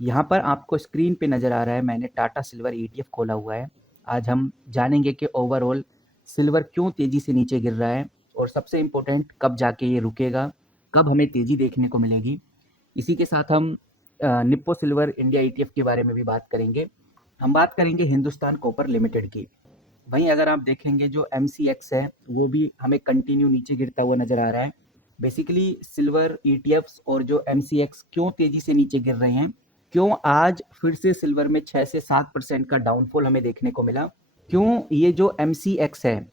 यहाँ पर आपको स्क्रीन पे नज़र आ रहा है, मैंने टाटा सिल्वर ईटीएफ खोला हुआ है। आज हम जानेंगे कि ओवरऑल सिल्वर क्यों तेज़ी से नीचे गिर रहा है और सबसे इम्पोर्टेंट कब जाके ये रुकेगा, कब हमें तेज़ी देखने को मिलेगी। इसी के साथ हम निप्पो सिल्वर इंडिया ईटीएफ के बारे में भी बात करेंगे। हम बात करेंगे हिंदुस्तान कॉपर लिमिटेड की। वहीं अगर आप देखेंगे जो एमसीएक्स है वो भी हमें कंटिन्यू नीचे गिरता हुआ नज़र आ रहा है। बेसिकली सिल्वर ईटीएफ्स और जो एमसीएक्स क्यों तेज़ी से नीचे गिर रहे हैं, क्यों आज फिर से सिल्वर में 6 से 7% का डाउनफॉल हमें देखने को मिला, क्यों ये जो एमसीएक्स है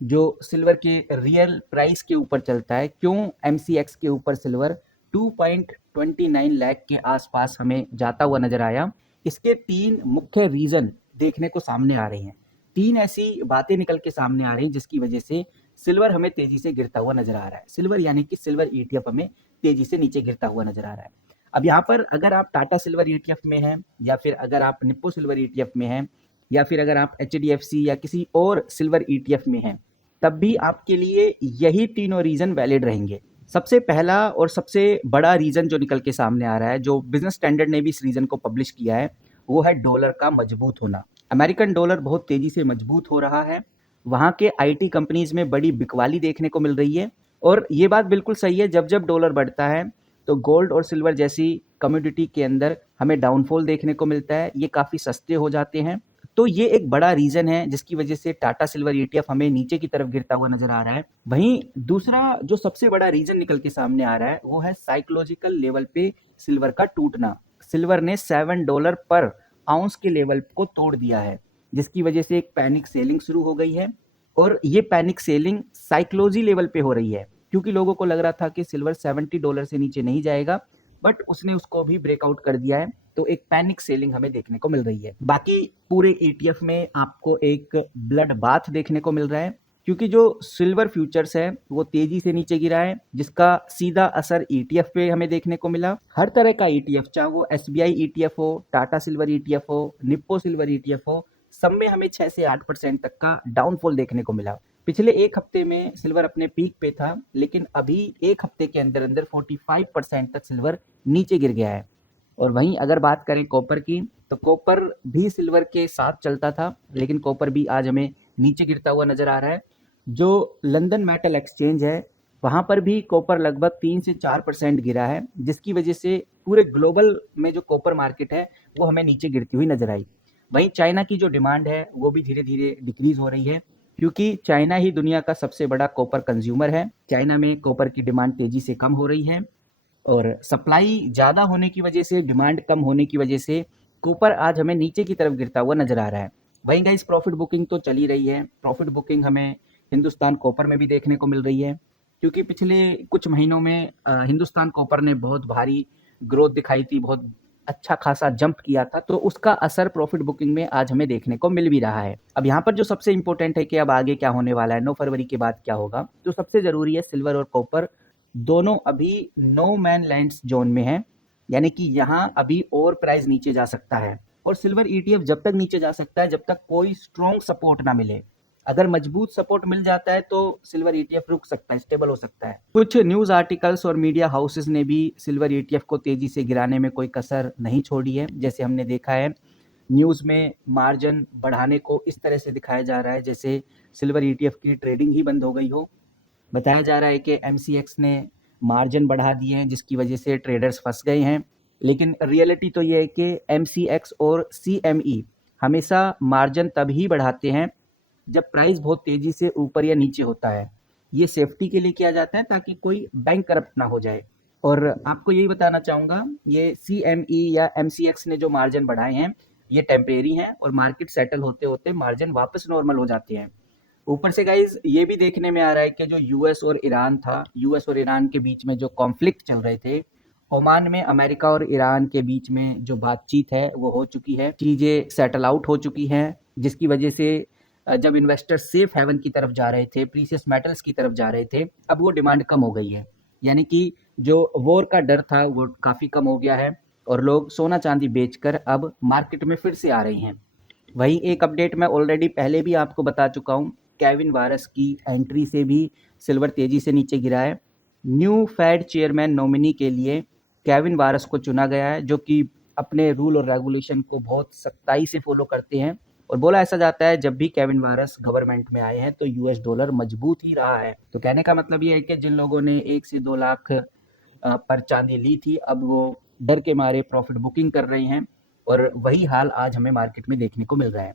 जो सिल्वर के रियल प्राइस के ऊपर चलता है, क्यों एमसीएक्स के ऊपर सिल्वर 2.29 लाख के आसपास हमें जाता हुआ नजर आया। इसके 3 मुख्य रीजन देखने को सामने आ रहे हैं। 3 ऐसी बातें निकल के सामने आ रही हैं जिसकी वजह से सिल्वर हमें तेजी से गिरता हुआ नजर आ रहा है। सिल्वर यानी कि सिल्वर ईटीएफ हमें तेजी से नीचे गिरता हुआ नजर आ रहा है। अब यहाँ पर अगर आप टाटा सिल्वर ईटीएफ में हैं, या फिर अगर आप निप्पो सिल्वर ईटीएफ में हैं, या फिर अगर आप एचडीएफसी या किसी और सिल्वर ईटीएफ में हैं, तब भी आपके लिए यही तीनों रीजन वैलिड रहेंगे। सबसे पहला और सबसे बड़ा रीजन जो निकल के सामने आ रहा है, जो बिजनेस स्टैंडर्ड ने भी इस रीजन को पब्लिश किया है, वो है डॉलर का मजबूत होना। अमेरिकन डॉलर बहुत तेजी से मजबूत हो रहा है। वहाँ के आईटी कंपनीज में बड़ी बिकवाली देखने को मिल रही है। और ये बात बिल्कुल सही है, जब जब डॉलर बढ़ता है तो गोल्ड और सिल्वर जैसी कमोडिटी के अंदर हमें डाउनफॉल देखने को मिलता है, ये काफ़ी सस्ते हो जाते हैं। तो ये एक बड़ा रीजन है जिसकी वजह से टाटा सिल्वर ईटीएफ हमें नीचे की तरफ गिरता हुआ नजर आ रहा है। वहीं दूसरा जो सबसे बड़ा रीजन निकल के सामने आ रहा है वो है साइकोलॉजिकल लेवल पे सिल्वर का टूटना। सिल्वर ने $7 पर आउंस के लेवल को तोड़ दिया है, जिसकी वजह से एक पैनिक सेलिंग शुरू हो गई है। और ये पैनिक सेलिंग साइकोलॉजी लेवल पे हो रही है, क्योंकि लोगों को लग रहा था कि सिल्वर $70 से नीचे नहीं जाएगा, बट उसने उसको भी ब्रेकआउट कर दिया है। तो एक पैनिक सेलिंग हमें देखने को मिल रही है। बाकी पूरे ईटीएफ में आपको एक ब्लड बाथ देखने को मिल रहा है, क्योंकि जो सिल्वर फ्यूचर्स है वो तेजी से नीचे गिरा है, जिसका सीधा असर ईटीएफ पे हमें देखने को मिला। हर तरह का ईटीएफ, चाहे वो एसबीआई ईटीएफ हो, टाटा सिल्वर ईटीएफ हो, निप्पो सिल्वर ईटीएफ हो, सब में हमें 6 से 8% तक का डाउनफॉल देखने को मिला। पिछले एक हफ्ते में सिल्वर अपने पीक पे था, लेकिन अभी एक हफ्ते के अंदर अंदर 45% तक सिल्वर नीचे गिर गया है। और वहीं अगर बात करें कॉपर की, तो कॉपर भी सिल्वर के साथ चलता था, लेकिन कॉपर भी आज हमें नीचे गिरता हुआ नजर आ रहा है। जो लंदन मेटल एक्सचेंज है, वहाँ पर भी कॉपर लगभग 3 से 4% गिरा है, जिसकी वजह से पूरे ग्लोबल में जो कॉपर मार्केट है वो हमें नीचे गिरती हुई नजर आई। वहीं चाइना की जो डिमांड है वो भी धीरे धीरे डिक्रीज हो रही है, क्योंकि चाइना ही दुनिया का सबसे बड़ा कॉपर कंज्यूमर है। चाइना में कॉपर की डिमांड तेजी से कम हो रही है, और सप्लाई ज़्यादा होने की वजह से, डिमांड कम होने की वजह से कॉपर आज हमें नीचे की तरफ गिरता हुआ नजर आ रहा है। वहीं गाइस प्रॉफिट बुकिंग तो चली रही है। प्रॉफिट बुकिंग हमें हिंदुस्तान कॉपर में भी देखने को मिल रही है, क्योंकि पिछले कुछ महीनों में हिंदुस्तान कॉपर ने बहुत भारी ग्रोथ दिखाई थी, बहुत अच्छा खासा जंप किया था, तो उसका असर प्रॉफिट बुकिंग में आज हमें देखने को मिल भी रहा है। अब यहाँ पर जो सबसे इंपॉर्टेंट है कि अब आगे क्या होने वाला है, 9 फरवरी के बाद क्या होगा, तो सबसे जरूरी है सिल्वर और कॉपर दोनों अभी नो मैन लैंड जोन में है, यानी कि यहाँ अभी और प्राइस नीचे जा सकता है। और सिल्वर ईटीएफ जब तक नीचे जा सकता है जब तक कोई स्ट्रॉन्ग सपोर्ट ना मिले। अगर मजबूत सपोर्ट मिल जाता है तो सिल्वर ईटीएफ रुक सकता है, स्टेबल हो सकता है। कुछ न्यूज आर्टिकल्स और मीडिया हाउसेस ने भी सिल्वर ईटीएफ को तेजी से गिराने में कोई कसर नहीं छोड़ी है। जैसे हमने देखा है न्यूज में मार्जिन बढ़ाने को इस तरह से दिखाया जा रहा है जैसे सिल्वर ईटीएफ की ट्रेडिंग ही बंद हो गई हो। बताया जा रहा है कि एमसीएक्स ने मार्जिन बढ़ा दिए हैं, जिसकी वजह से ट्रेडर्स फंस गए हैं। लेकिन रियलिटी तो ये है कि एमसीएक्स और सीएमई हमेशा मार्जिन तभी बढ़ाते हैं जब प्राइस बहुत तेजी से ऊपर या नीचे होता है। ये सेफ्टी के लिए किया जाता है ताकि कोई बैंक करप्ट ना हो जाए। और आपको यही बताना चाहूँगा, ये सीएमई या एमसीएक्स ने जो मार्जिन बढ़ाए हैं ये टेम्परेरी हैं, और मार्केट सेटल होते होते मार्जिन वापस नॉर्मल हो जाते हैं। ऊपर से गाइज ये भी देखने में आ रहा है कि जो यूएस और ईरान था, यूएस और ईरान के बीच में जो कॉन्फ्लिक्ट चल रहे थे, ओमान में अमेरिका और ईरान के बीच में जो बातचीत है वो हो चुकी है, चीज़ें सेटल आउट हो चुकी हैं, जिसकी वजह से जब इन्वेस्टर सेफ हेवन की तरफ जा रहे थे, प्रीशियस मेटल्स की तरफ जा रहे थे, अब वो डिमांड कम हो गई है। यानी कि जो वॉर का डर था वो काफ़ी कम हो गया है, और लोग सोना चांदी बेचकर अब मार्केट में फिर से आ रहे हैं। वहीं एक अपडेट मैं ऑलरेडी पहले भी आपको बता चुका हूँ, केविन वारस की एंट्री से भी सिल्वर तेजी से नीचे गिरा है। न्यू फेड चेयरमैन नॉमिनी के लिए केविन वारस को चुना गया है, जो कि अपने रूल और रेगुलेशन को बहुत सख्ताई से फॉलो करते हैं। और बोला ऐसा जाता है जब भी केविन वारस गवर्नमेंट में आए हैं तो यूएस डॉलर मजबूत ही रहा है। तो कहने का मतलब ये है कि जिन लोगों ने 1 से 2 लाख पर चांदी ली थी, अब वो डर के मारे प्रॉफिट बुकिंग कर रहे हैं और वही हाल आज हमें मार्केट में देखने को मिल रहा है।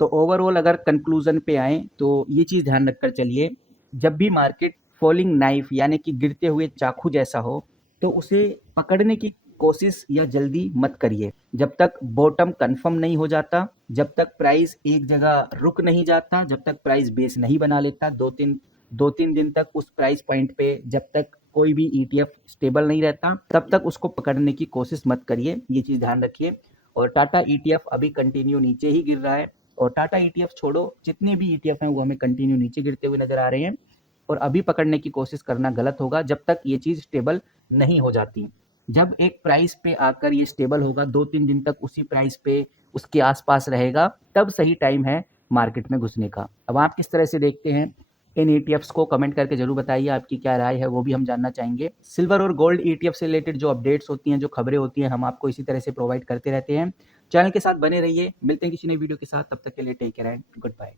तो ओवरऑल अगर कंक्लूजन पे आए तो ये चीज़ ध्यान रखकर चलिए, जब भी मार्केट फॉलिंग नाइफ यानी कि गिरते हुए चाकू जैसा हो तो उसे पकड़ने की कोशिश या जल्दी मत करिए। जब तक बॉटम कंफर्म नहीं हो जाता, जब तक प्राइस एक जगह रुक नहीं जाता, जब तक प्राइस बेस नहीं बना लेता, दो तीन दिन तक उस प्राइस पॉइंट पे जब तक कोई भी ईटीएफ स्टेबल नहीं रहता, तब तक उसको पकड़ने की कोशिश मत करिए। ये चीज़ ध्यान रखिए। और टाटा ईटीएफ अभी कंटिन्यू नीचे ही गिर रहा है और टाटा ईटीएफ छोड़ो, जितने भी ईटीएफ हैं वो हमें कंटिन्यू नीचे गिरते हुए नजर आ रहे हैं और अभी पकड़ने की कोशिश करना गलत होगा जब तक ये चीज़ स्टेबल नहीं हो जाती। जब एक प्राइस पे आकर ये स्टेबल होगा, 2-3 दिन तक उसी प्राइस पे उसके आसपास रहेगा, तब सही टाइम है मार्केट में घुसने का। अब आप किस तरह से देखते हैं इन ईटीएफ्स को, कमेंट करके जरूर बताइए, आपकी क्या राय है वो भी हम जानना चाहेंगे। सिल्वर और गोल्ड ईटीएफ से रिलेटेड जो अपडेट्स होती हैं, जो खबरें होती हैं, हम आपको इसी तरह से प्रोवाइड करते रहते हैं। चैनल के साथ बने रहिए, मिलते हैं किसी नई वीडियो के साथ, तब तक के लिए take care and good bye.